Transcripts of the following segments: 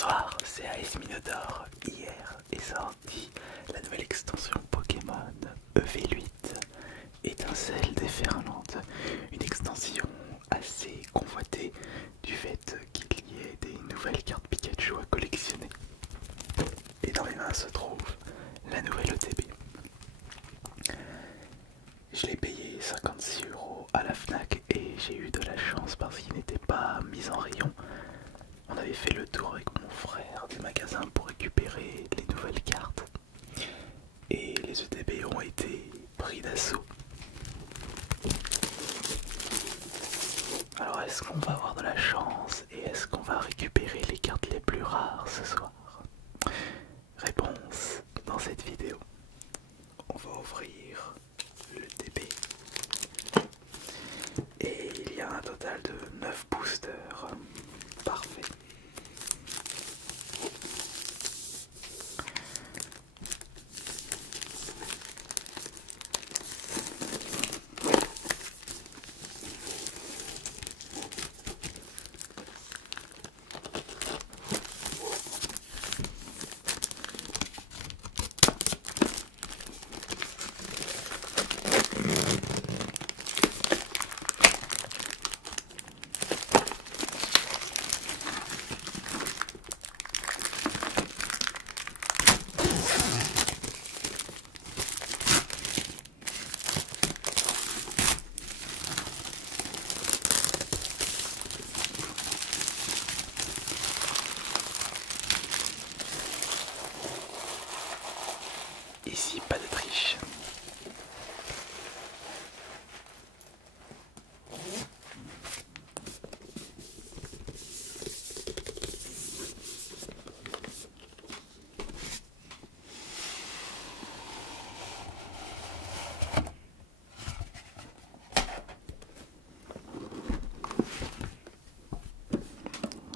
Bonsoir, c'est AS Minotaur. Hier est sortie la nouvelle extension Pokémon EV8 Étincelle déferlante. Une extension assez convoitée du fait qu'il y ait des nouvelles cartes Pikachu à collectionner. Et dans mes mains se trouve la nouvelle ETB. Je l'ai payé 56 € à la FNAC et j'ai eu de la chance parce qu'il n'était pas mis en rayon. On avait fait le tour avec mon frère des magasins pour récupérer les nouvelles cartes et les ETB ont été pris d'assaut. Alors est-ce qu'on va avoir de la chance et est-ce qu'on va récupérer les cartes les plus rares ce soir? Réponse dans cette vidéo. On va ouvrir le TB et il y a un total de 9 boosters. Parfait. Ici, pas de triche.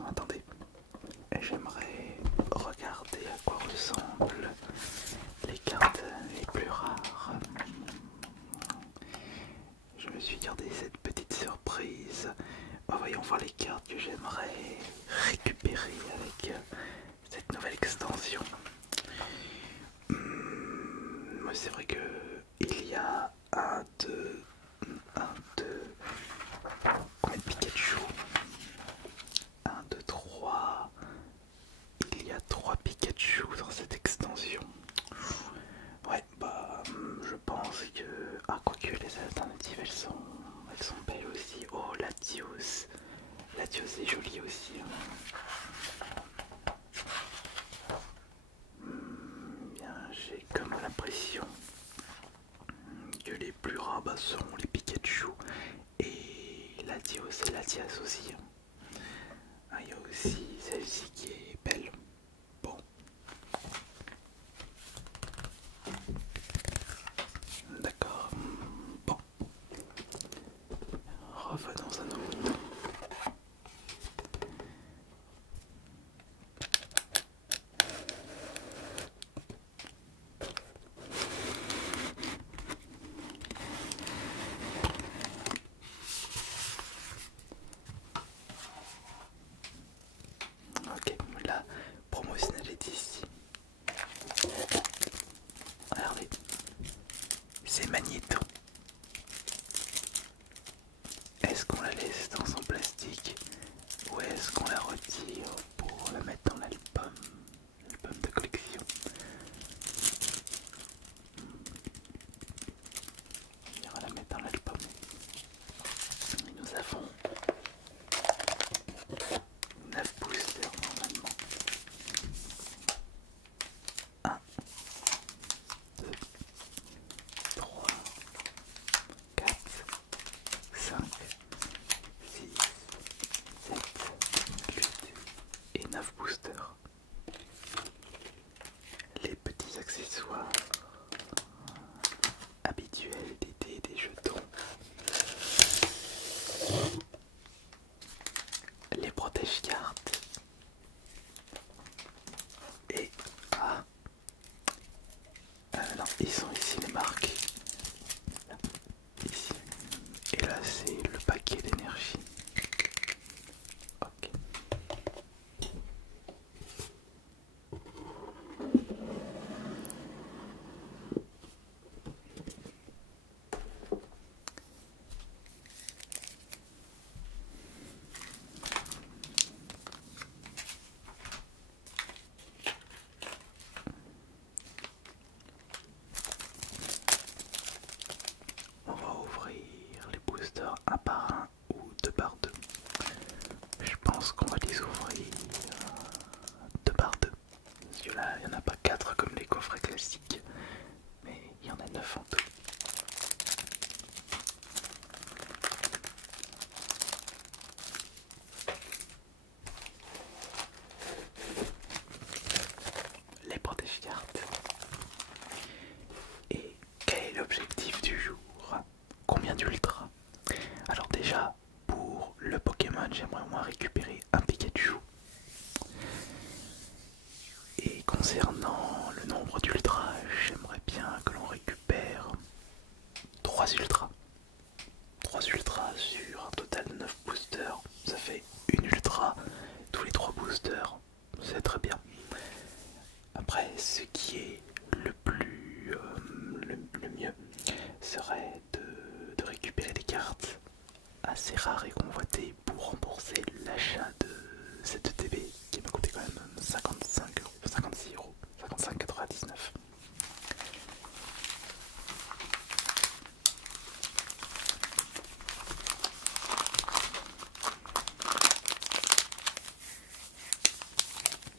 Attendez, j'aimerais regarder à quoi ressemblent les cartes les plus rares. Je me suis gardé cette petite surprise. Voyons voir les cartes que j'aimerais récupérer avec cette nouvelle extension. C'est vrai que il y a un, deux, combien de Pikachu? 1, 2, 3. Il y a 3 Pikachu dans cette extension. Ouais, bah, je pense que... Ah, quoique les alternatives, elles sont belles aussi. Oh, Latios. Latios est joli aussi. Bien, j'ai comme l'impression que les plus rares seront les Pikachu et Latios et Latias aussi. Ah, il y a aussi celle-ci qui est belle. Bon. D'accord. Bon. Revenons à nos moutons. Ok, la promotionnelle est ici. Regardez, c'est Magnéto. Est-ce qu'on la laisse dans son plastique ou est-ce qu'on la retire pour la mettre dans l'album de collection? On va la mettre dans l'album. Et nous avons 9 boosters normalement. 1, 2, 3, 4, 5, 6, 7, 8 et 9 boosters. Les petits accessoires habituels d'été des jetons. Les protège-cartes. Et non, ils sont ici les marques. Là, ici. Et là c'est le paquet d'énergie. Ok. Et concernant le nombre d'ultras, j'aimerais bien que l'on récupère 3 ultras. 3 ultras sur un total de 9 boosters. Ça fait une ultra tous les 3 boosters. C'est très bien. Après, ce qui est le plus le mieux serait de récupérer des cartes assez rares et convoitées pour rembourser l'achat de cette TB qui m'a coûté quand même 55 euros, 56 euros, 55,99.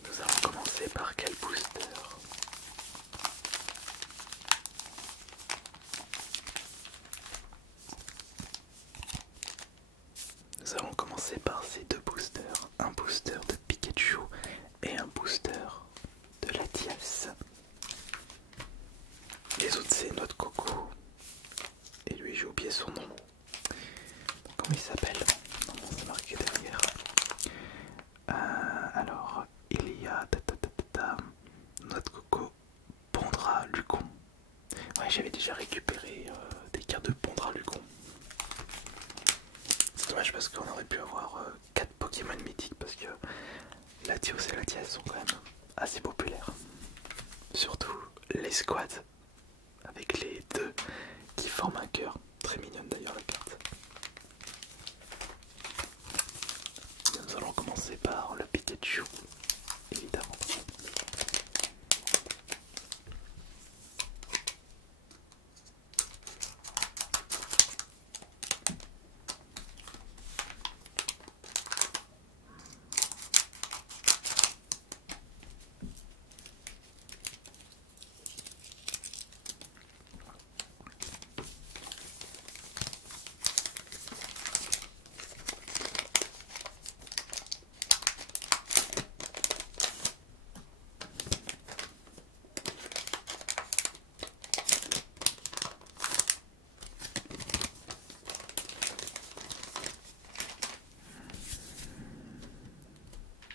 Nous allons commencer par quel booster? Nous allons commencer par ces deux boosters, un booster de Pikachu et un booster de Latias. Les autres c'est Noix de Coco et lui j'ai oublié son nom. Comment il s'appelle? Non, c'est marqué derrière. Alors il y a Noix de Coco, Pondra, Lucon. Ouais, j'avais déjà récupéré des cartes de Pondra, Lucon. C'est dommage parce qu'on aurait pu avoir 4 Pokémon mythiques parce que Latios et Latias sont quand même assez populaires. Surtout les squads avec les deux qui forment un cœur. Très mignonne d'ailleurs la carte. Nous allons commencer par le Pikachu, évidemment.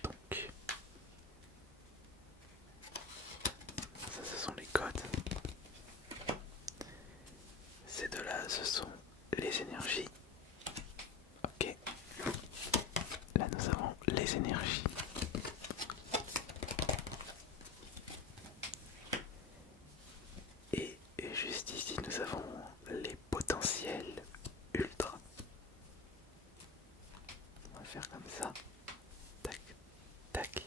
Donc, ça ce sont les codes. Ces deux-là, ce sont les énergies. Ok. Là, nous avons les énergies. Et juste ici, nous avons les potentiels ultra. On va faire comme ça. Tac, tac.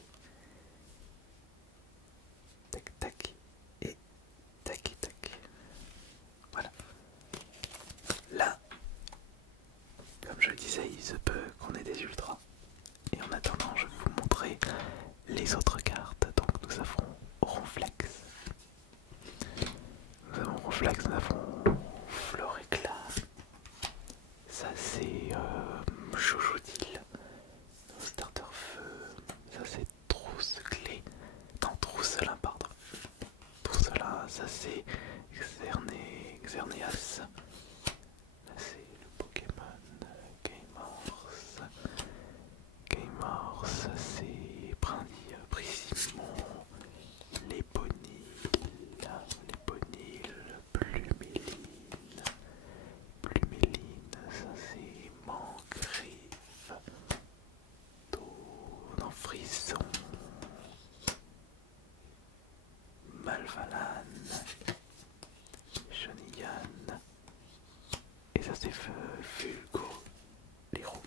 Tac, tac. Et tac, tac. Voilà. Là, comme je le disais, il se peut qu'on ait des ultras. Et en attendant, je vais vous montrer les autres cartes. Donc nous avons Ronflex. Nous avons Ronflex, nous avons Floréclat. Ça c'est Chouchoudil. Starter Feu. Ça c'est Trousse-Clé. Non, Trousselin, pardon. Trousselin, ça c'est Xerneas. Là c'est le Pokémon Gameorse. Gameorse, c'est Brindille, Brissimon, Léponil, Pluméline. Pluméline, ça c'est Mangriffe. Non, Frisson, Malvalane, Chonigan, et ça c'est Fulgo, les roues.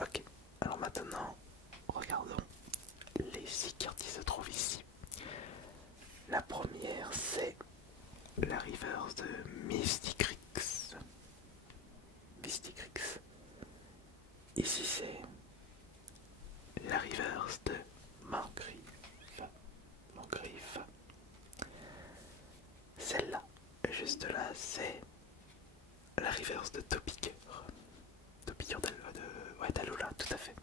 Ok, alors maintenant, regardons les 6 cartes qui se trouvent ici. La première c'est la reverse de Mysticrix. Mysticrix. Ici c'est la reverse de Mangriffe. Mangriffe. Celle-là, juste là, c'est la reverse de Topiqueur. Topiqueur ouais, d'Alola, tout à fait.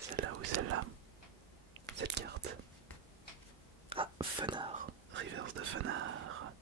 Celle-là ou celle-là. Cette carte. Ah, Fenard. Reverse de Fenard.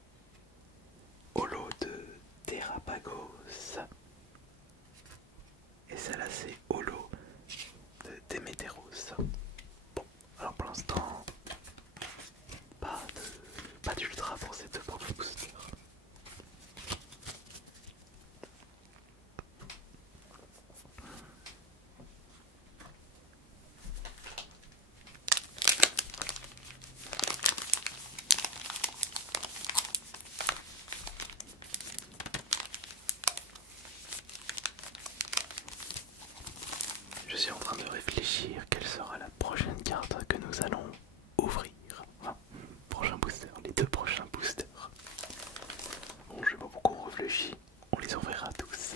bougies, on les ouvrira tous.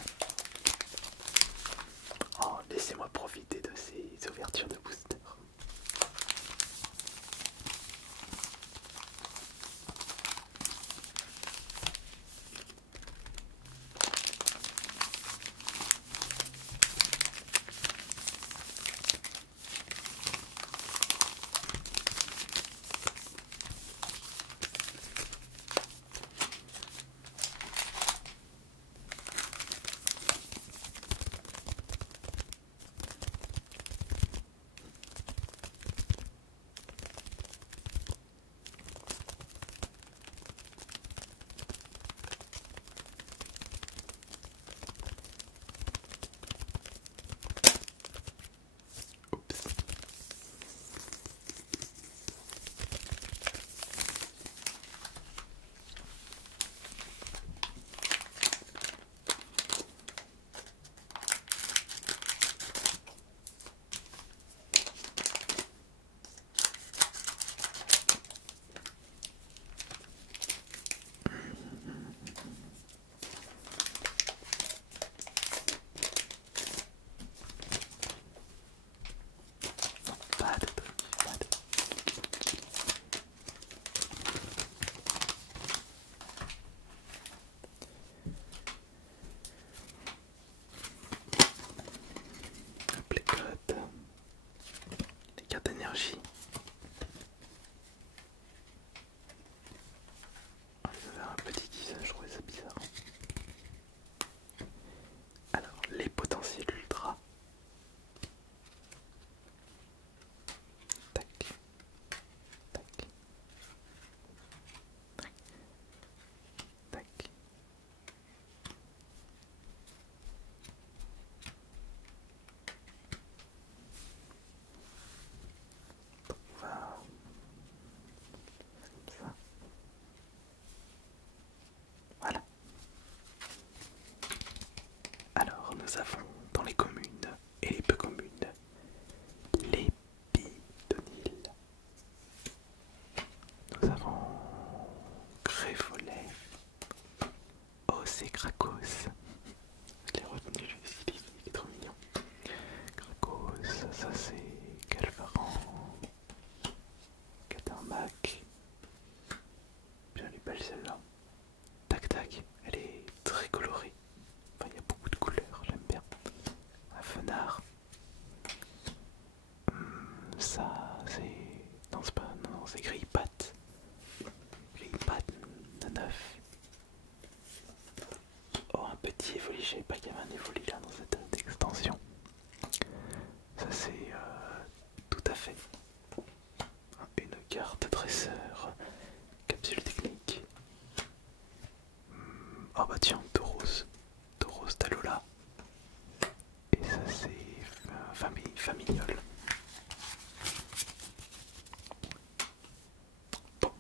Oh, laissez-moi profiter de ces ouvertures de booster. Oups. Pas de truc, pas de... Hop, les codes, les cartes d'énergie. Oh, ils avaient un petit guise, je trouvais ça bizarre. Alors, les potentiels ultra. Tac, tac, tac, tac. Donc, on va comme ça. Voilà. Alors, nous avons dans les communes et les peu communes les bidonvilles. Nous avons Grévolet, Os et Krakos. Je l'ai retenu, je l'utilise, il est trop mignon. Krakos, ça c'est Galvaran, Catarmac. Bien, elle est belle celle-là. Tac tac, elle est très colorée. Enfin, il y a beaucoup de couleurs, j'aime bien. Un Fenard. Ça, c'est. Non, c'est pas. Non, c'est Grille-Patte. Grille-Patte de 9. Oh, un petit évoli. Je savais pas qu'il y avait un évoli là dans cette extension. Ça, c'est tout à fait une carte dresseur. Capsule technique. Oh, bah tiens, Tauros. Tauros Talola. Et ça, c'est Famignol. Bon.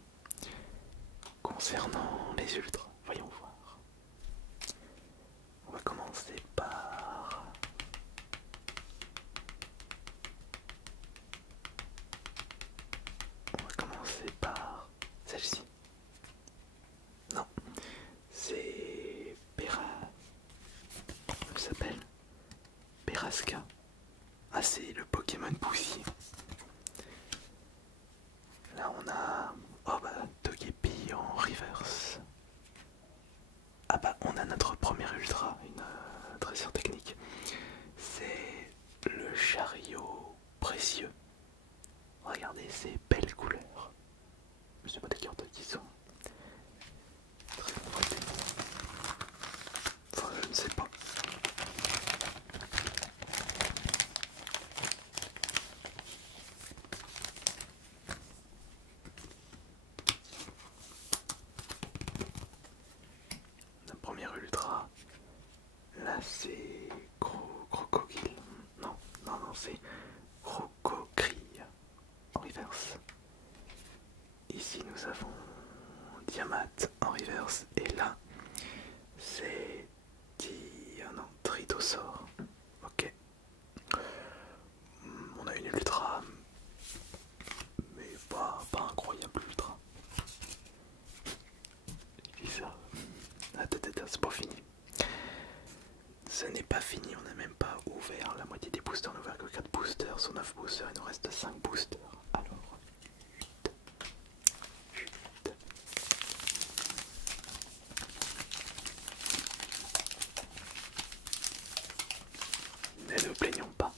Concernant les ultras, voyons voir. On va commencer par... celle-ci. Non, c'est elle s'appelle Peraska. Ah, c'est le Pokémon poussier. Là on a... Oh bah, Togepi en reverse. Ah bah, on a notre premier ultra, une dresseur technique. C'est le chariot précieux. Regardez ces belles couleurs. Je sais pas des cartes qui sont très confortables. Enfin, je ne sais pas. La première ultra. Là c'est Crocodile. Non, c'est Crocogrille en reverse. Ici nous avons Diamat en reverse. Et là c'est Tritosaur. Ok. On a une ultra. Mais pas incroyable ultra. C'est bizarre. La tête est c'est pas fini. Ce n'est pas fini, on n'a même pas ouvert la moitié des boosters, on n'a ouvert que 4 boosters sur 9 boosters, il nous reste 5 boosters. Alors, chut. Ne nous plaignons pas.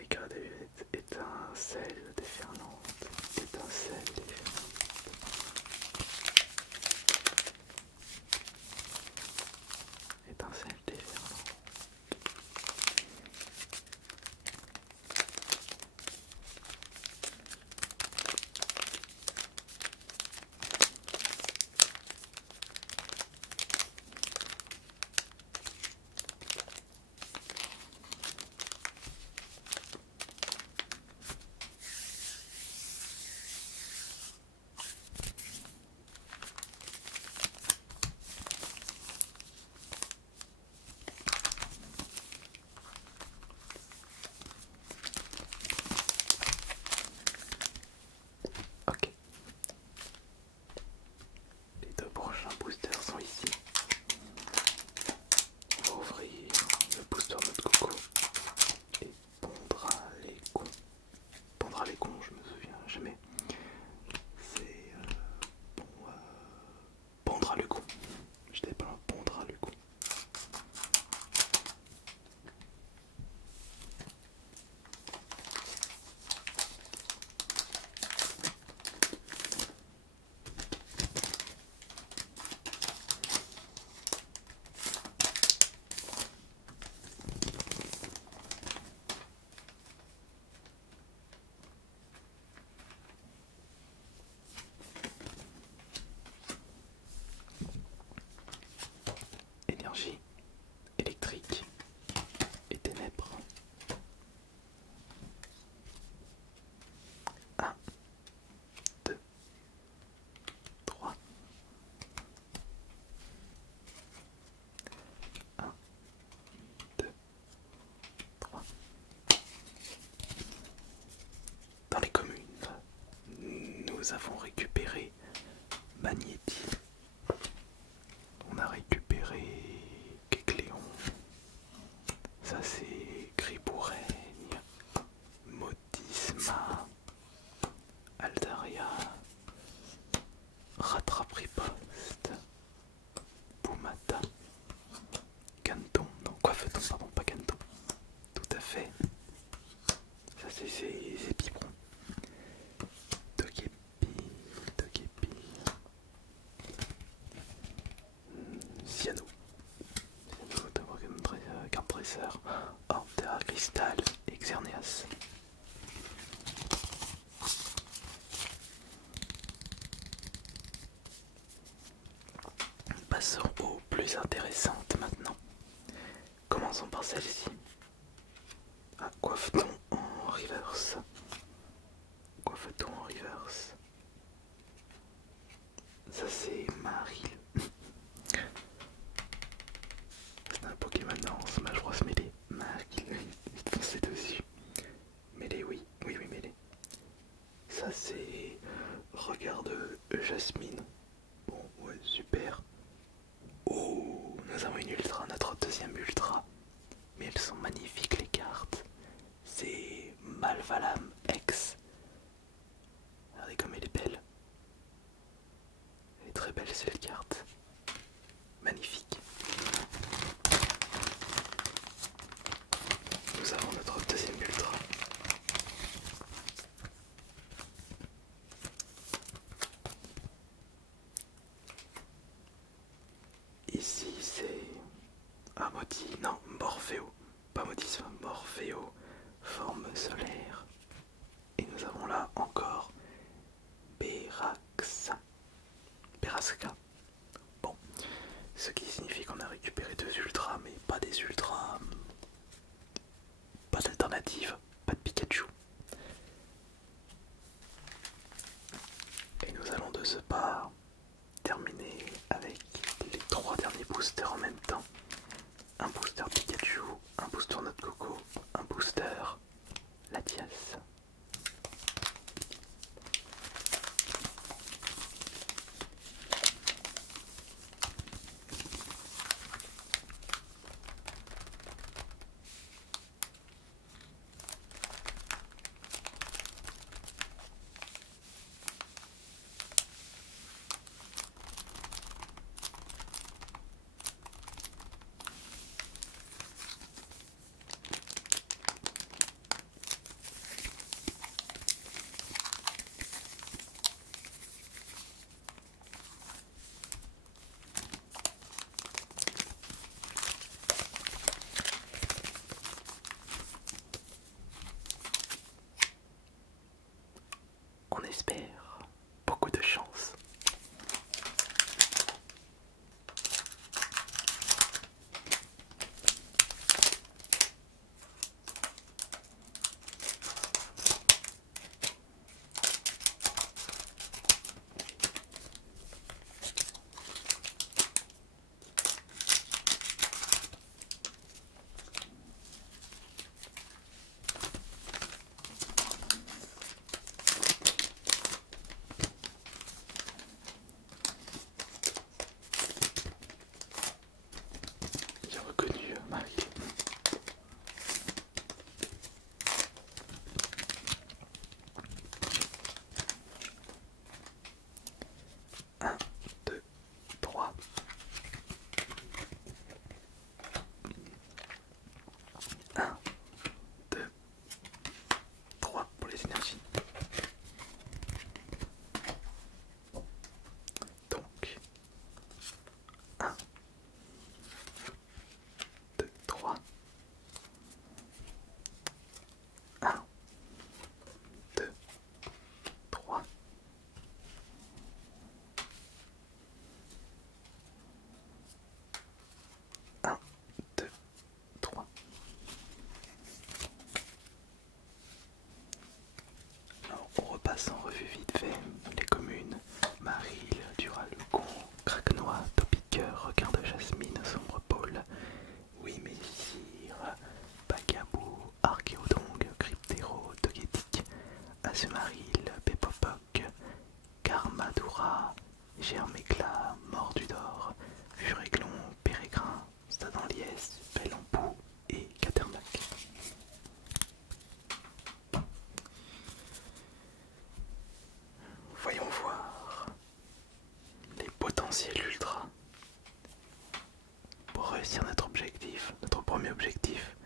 Éclat des violettes, étincelle déferlante, étincelle déferlante. Étincelle déferlante. Ok. Les 2 prochains boosters sont ici. On va ouvrir le booster de notre coco et pondra les cons. Pondra les cons, je me souviens jamais. C'est pondra le con. Je t'ai pas pondra le con. Énergie, électrique et ténèbres. 1, 2, 3. 1, 2, 3. Dans les communes, nous avons récupéré Magnéti. On a récupéré Kecléon. Ça c'est Griboureigne, Motisma, Aldaria, Rattrapriposte, Boumata, Canton, non, Coiffeton, pardon, pas Canton. Tout à fait. Ça c'est ces biberons. Togepi, Cyano. Carte dresseur, Ortera Cristal et Xerneas. Passons aux plus intéressantes maintenant. Commençons par celle-ci. Ah, Coiffeton en reverse. Coiffeton en reverse. Ça c'est Maril. C'est un Pokémon dans Smash Bros Melee. Maril, foncez dessus. Melee, oui, Melee. Ça c'est Regarde Jasmine. Bon, ouais, super. Oh, nous avons une ultra, notre deuxième ultra. Mais elles sont magnifiques les cartes. C'est Malvalam X. Regardez comme elle est belle. Elle est très belle cette carte. Magnifique. Nous avons notre deuxième ultra. Ici c'est non, Morpheo, pas Motisme, Morpheo, forme solaire. Et nous avons là encore Beraxa. Bon, ce qui signifie qu'on a récupéré 2 ultras, mais pas des ultras, pas d'alternative, pas de Pikachu. Et nous allons de ce pas terminer avec les 3 derniers boosters en même temps. Un booster Pikachu, un booster premier objectif,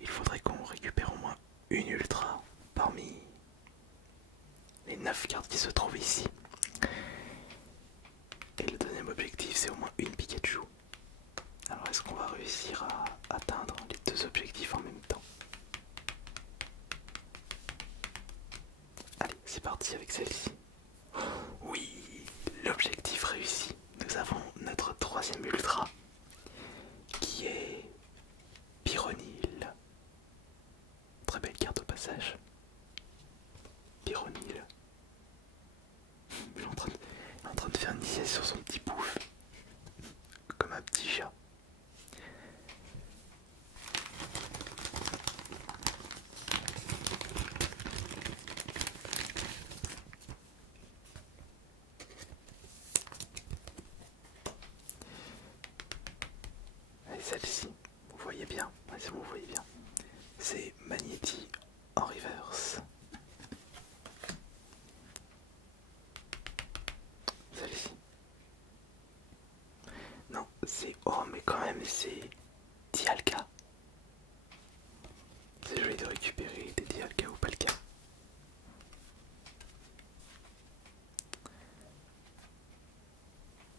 il faudrait qu'on récupère au moins une ultra parmi les 9 cartes qui se trouvent ici. Et le deuxième objectif, c'est au moins une Pikachu. Alors est-ce qu'on va réussir à atteindre les deux objectifs en même temps? Allez, c'est parti avec celle-ci. Oui, l'objectif réussi. Nous avons notre troisième ultra qui est Pyronil. Très belle carte au passage. Pyronil. Il est en train de faire une sieste sur son petit pouf. Comme un petit chat. Et celle-ci, vous voyez bien, ouais, c'est bon, vous voyez bien. C'est Magnéti en reverse. Celle-ci. Non, c'est... Oh, mais quand même, c'est Dialga. C'est joli de récupérer des Dialga ou pas le cas.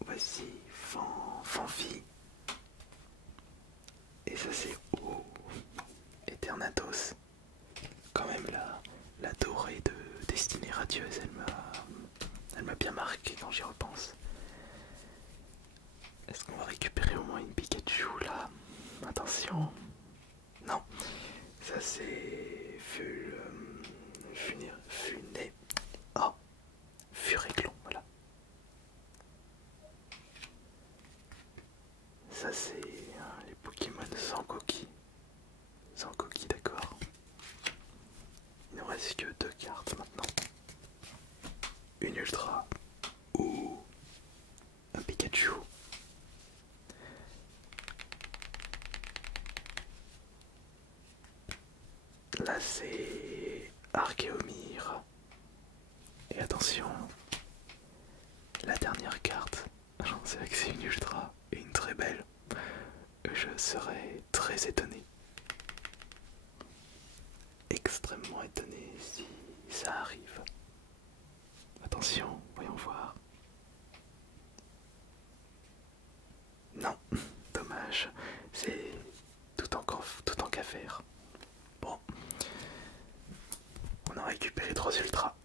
Voici Fanfi. Et ça c'est Eternatus. Quand même la dorée de Destinée Radieuse, elle m'a bien marqué quand j'y repense. Est-ce qu'on va récupérer au moins une Pikachu là? Attention. Non, ça c'est Funé. Oh, Furéclon, voilà. Ça c'est les Pokémon sans coquille. Sans coquille, d'accord. Il ne reste que 2 cartes maintenant. Une Ultra ou un Pikachu. Là c'est Archeomir. Et attention, la dernière carte, c'est vrai que c'est une Ultra et une très belle. Je serais très étonné. Extrêmement étonné si ça arrive. Attention, voyons voir. Non, dommage, c'est tout en qu'à faire. Bon, on a récupéré 3 ultras.